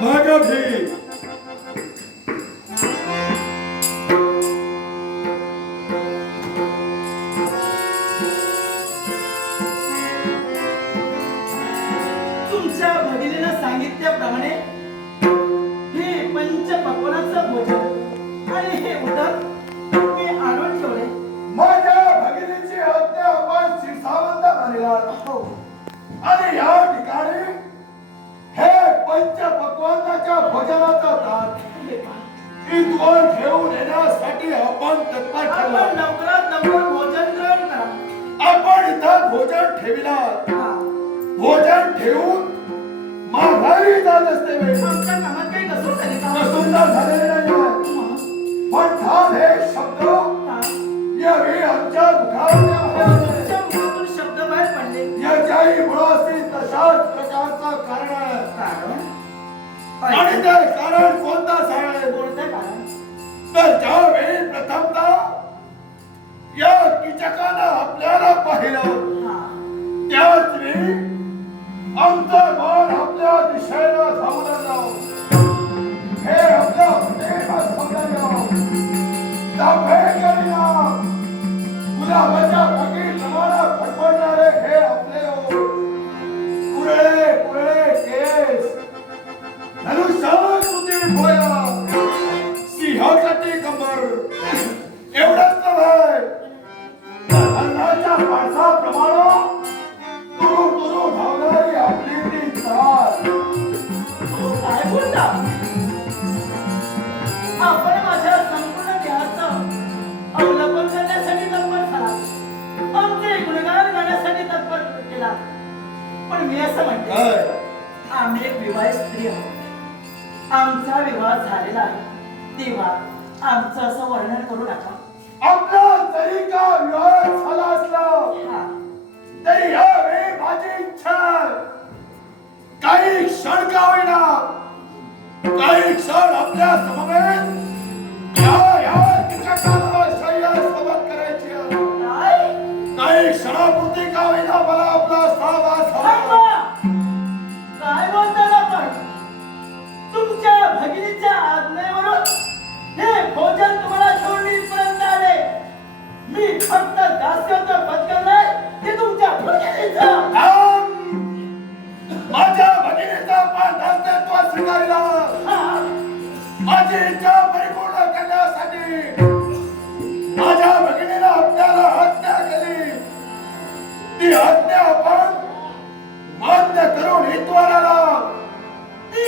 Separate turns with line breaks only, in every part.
마가비!
तुमच्या भगिनीनं सांगितल्याप्रमाणे हे पंचपक्वानाचं भोजन आणि हे उदक मी आणून ठेवले
माझ्या भगिनीची हत्या आपण शिरसावंत झालेला
हो
आणि या ठिकाणी हे पंच पक्वानाच्या भोजनाचा
पहा.
इथवर घेऊन येण्यासाठी आपण तत्पर ठेवला
लवकरात लवकर भोजन ग्रहण करा
आपण इथं भोजन ठेविला. भोजन ठेवून माघारी जात असते. पण ठाम हे शब्द. यावेळी आमच्या मुखावर आले.
तुमच्या मुखातून शब्द बाहेर पडले.
याच्याही मुळाशी तशाच प्रकारचं कारण आहे.
कारण?
आणि ते कारण कोणतं
कोणतं कारण?
तर ज्यावेळी प्रथमतः गुलाबाच्या फकी जमाना फडफडणारे हे आपले हो. कुरळे कुरळे केस. धनुष्यात सुधी भोया. सिंहासाठी कंबर. एवढंच नव्हे तर हरणाच्या माणसाप्रमाणे तुरु तुरु धावणारी आपली ती चाल
तो काय बोलला? मी असं म्हणते आम्ही एक विवाहित स्त्री आहोत. आमचा विवाह झालेला आहे. तेव्हा आमचं असं वर्णन करू नका.
आपला जरी का विवाह झाला असला माझी इच्छा परिपूर्ण करण्यासाठी माझ्या भगिनीला आपल्याला हत्या केली. ती हत्या आपण मान्य करून हितवाराला.
ती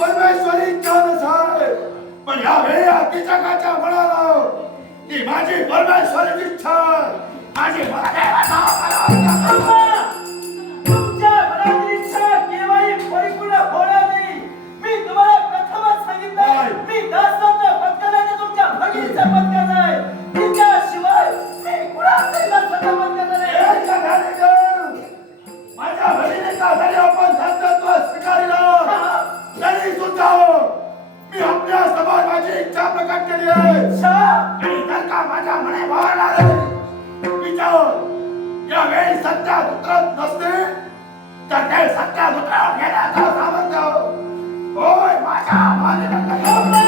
परमेश्वरी इच्छा नसाय पण या वेळी हकीचकाच्या मनाला ती माझी परमेश्वरीची इच्छा. माझी
संख्या दुखत नसते तर ते संख्या दुखावून घेण्याचा सामर्थ्य होय माझ्या माझ्या